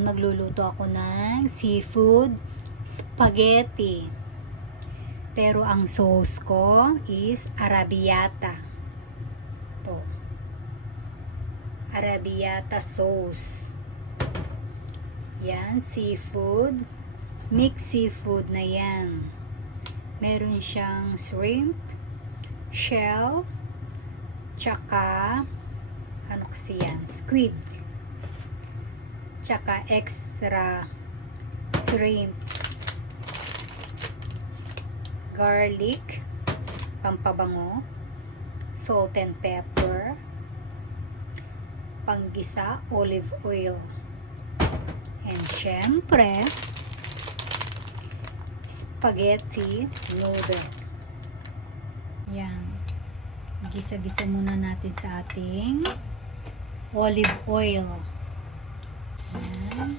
Ngayon, magluluto ako ng seafood spaghetti. Pero ang sauce ko is arrabbiata. To. Arrabbiata sauce. Yan, seafood. Mixed seafood na yan. Meron siyang shrimp, shell, tsaka ano kasi yan? Squid. Tsaka extra shrimp. Garlic, pampabango, salt and pepper, panggisa, olive oil. And syempre, spaghetti noodle. Yan. Gisa-gisa muna natin sa ating olive oil. Yan.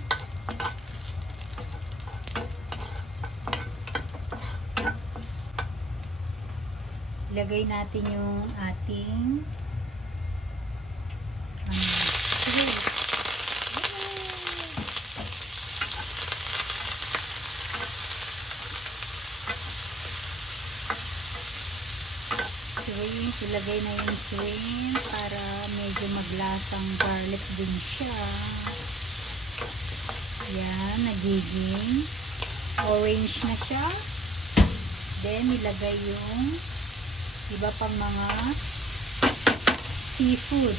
Ilagay natin yung ating shrimp. Ilagay na yung shrimp para medyo maglasang garlic din siya. Yan, nagiging orange na siya. Then, ilagay yung iba pang mga seafood.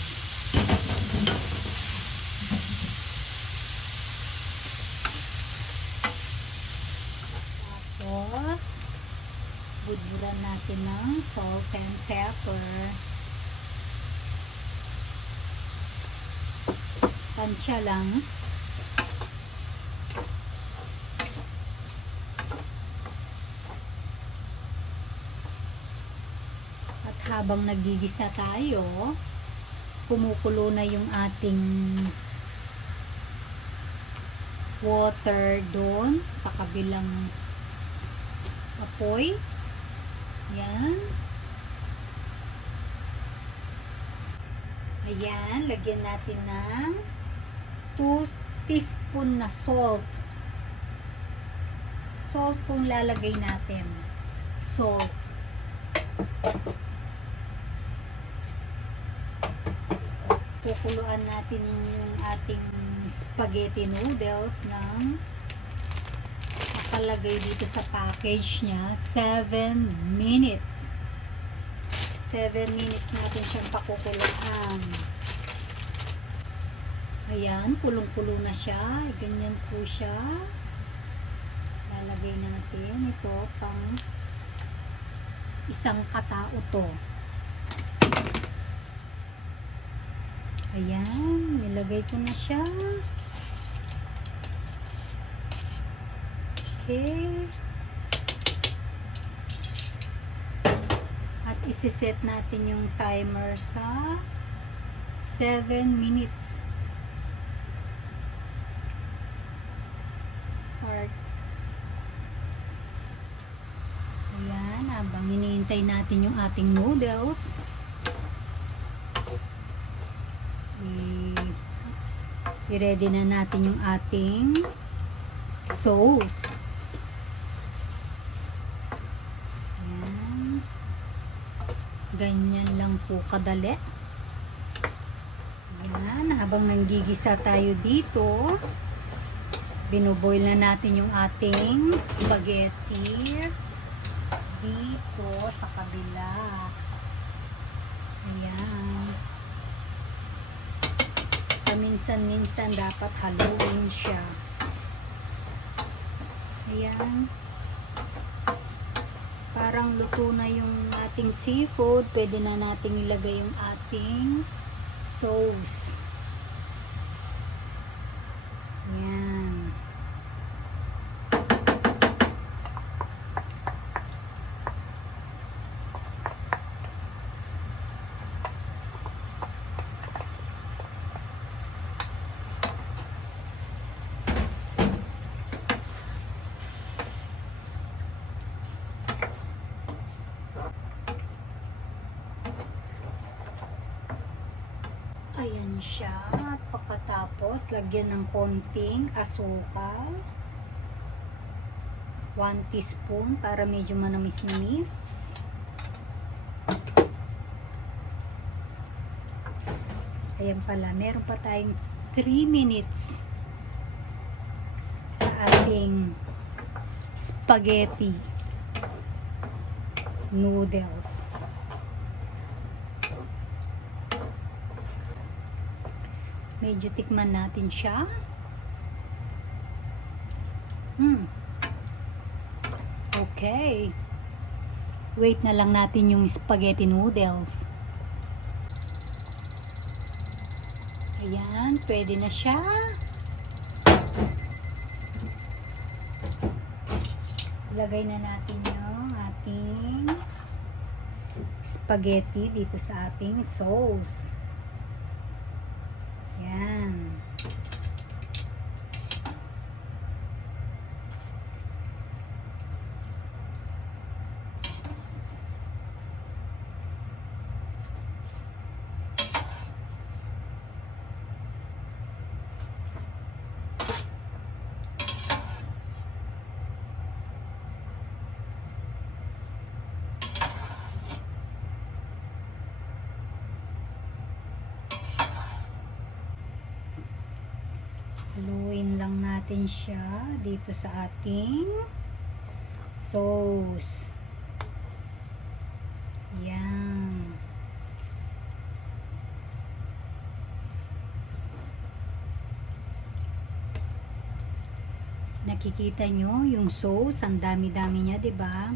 Tapos, budburan natin ng salt and pepper. Tansya lang. At habang nagigisa tayo, kumukulo na yung ating water doon sa kabilang apoy. Yan. Ayan, lagyan natin ng 2 teaspoon na salt. Salt kung lalagay natin. Salt. Kukuluan natin yung ating spaghetti noodles ng nakalagay dito sa package niya, 7 minutes. 7 minutes natin siyang pakukuluan. Ayan, pulong-pulo na siya. Ganyan po siya. Lalagay natin ito pang isang katao to. Ayan, nilagay ko na siya. Okay. At isi-set natin yung timer sa 7 minutes. Start. Ayan, habang hinihintay natin yung ating noodles, i-ready na natin yung ating sauce. Ayan. Ganyan lang po kadali. Ayan, habang nanggigisa tayo dito, binuboil na natin yung ating spaghetti dito sa kabila. Ayan. Paminsan-minsan dapat haluin siya. Ayan. Parang luto na yung ating seafood. Pwede na nating ilagay yung ating sauce. Ayan. Ayan siya. At pagkatapos, lagyan ng konting asukal. 1 teaspoon para medyo manamis-namis. Ayan pala, meron pa tayong 3 minutes sa ating spaghetti noodles. Medyo tikman natin siya. Okay. Wait na lang natin yung spaghetti noodles. Ayan, pwede na siya. Ilagay na natin yung ating spaghetti dito sa ating sauce. Ayan. Haluin lang natin siya dito sa ating sauce. Yan. Nakikita nyo yung sauce, ang dami-dami niya, 'di ba?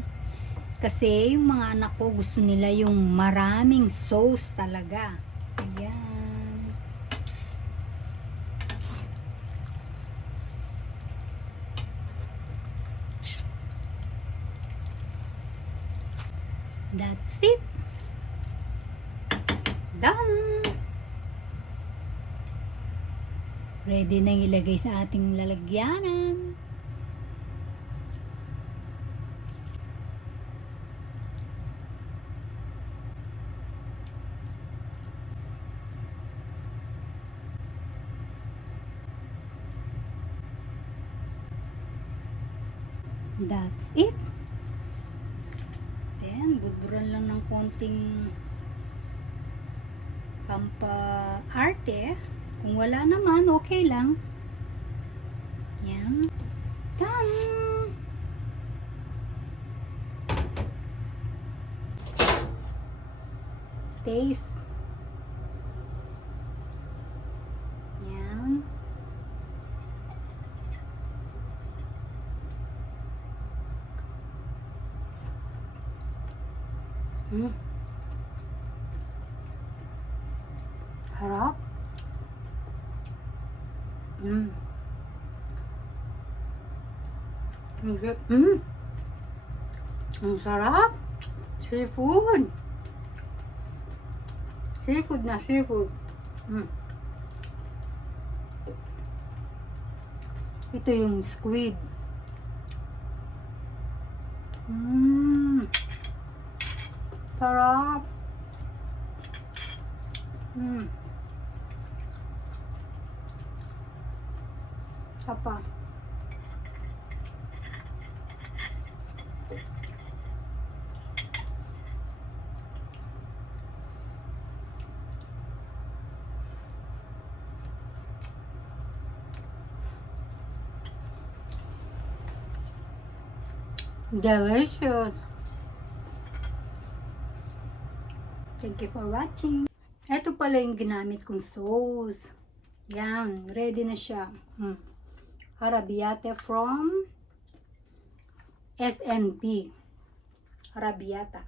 Kasi yung mga anak ko gusto nila yung maraming sauce talaga. Ayan. That's it. Done. Ready na ilagay sa ating lalagyanan. That's it. Then, budburan lang ng konting pampa-arte. Kung wala naman, okay lang. Yan. Done! Taste. Yan. Harap. Ang sarap. Seafood. Seafood na seafood. Ito yung squid. Sarap. Apa? Delicious. Thank you for watching. Ito pala yung ginamit kong sauce. Yan, ready na siya. Arrabbiata from SNP. Arrabbiata.